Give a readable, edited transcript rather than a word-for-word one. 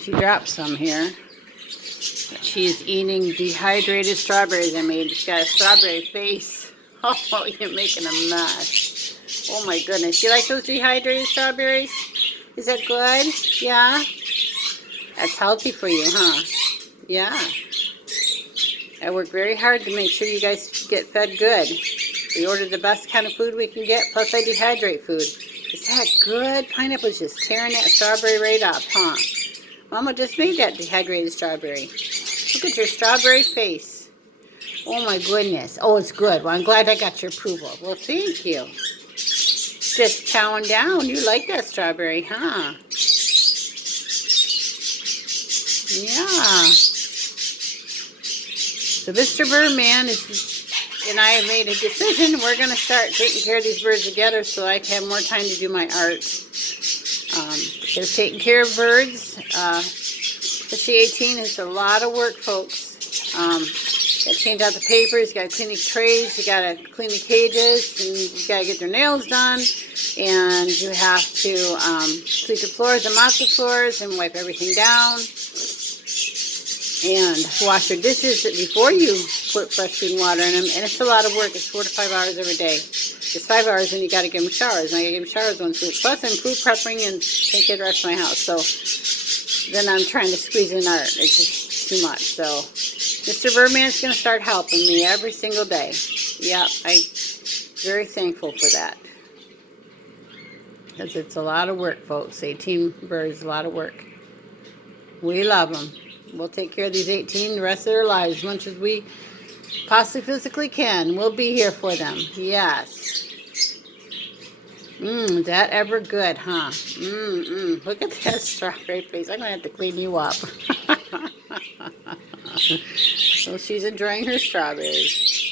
She dropped some here. She's eating dehydrated strawberries I made. She's got a strawberry face. Oh, you're making a mess. Oh my goodness. You like those dehydrated strawberries? Is that good? Yeah? That's healthy for you, huh? Yeah. I work very hard to make sure you guys get fed good. We order the best kind of food we can get, plus I dehydrate food. Is that good? Pineapple's just tearing that strawberry right up, huh? Mama just made that dehydrated strawberry. Look at your strawberry face. Oh my goodness. Oh, it's good. Well, I'm glad I got your approval. Well, thank you. Just chowing down. You like that strawberry, huh? Yeah. So Mr. Birdman and I have made a decision. We're going to start taking care of these birds together so I can have more time to do my art. Because taking care of birds, especially 18, is a lot of work, folks. Got to change out the papers, you got to clean the trays, you got to clean the cages, and you got to get their nails done, and you have to sweep the floors and mop the floors and wipe everything down, and wash your dishes before you put fresh clean water in them. And it's a lot of work. It's 4 to 5 hours every day. It's 5 hours, and you got to give them showers. And I got to give them showers once a week. Plus, I'm food prepping and taking care of the rest of my house. So then I'm trying to squeeze in art. It's just too much. So Mr. Birdman's going to start helping me every single day. Yep, I'm very thankful for that. Because it's a lot of work, folks. 18 birds, a lot of work. We love them. We'll take care of these 18 the rest of their lives as much as we possibly physically can. We'll be here for them. Yes. Is that ever good, huh? Look at that strawberry face. I'm going to have to clean you up. So she's enjoying her strawberries.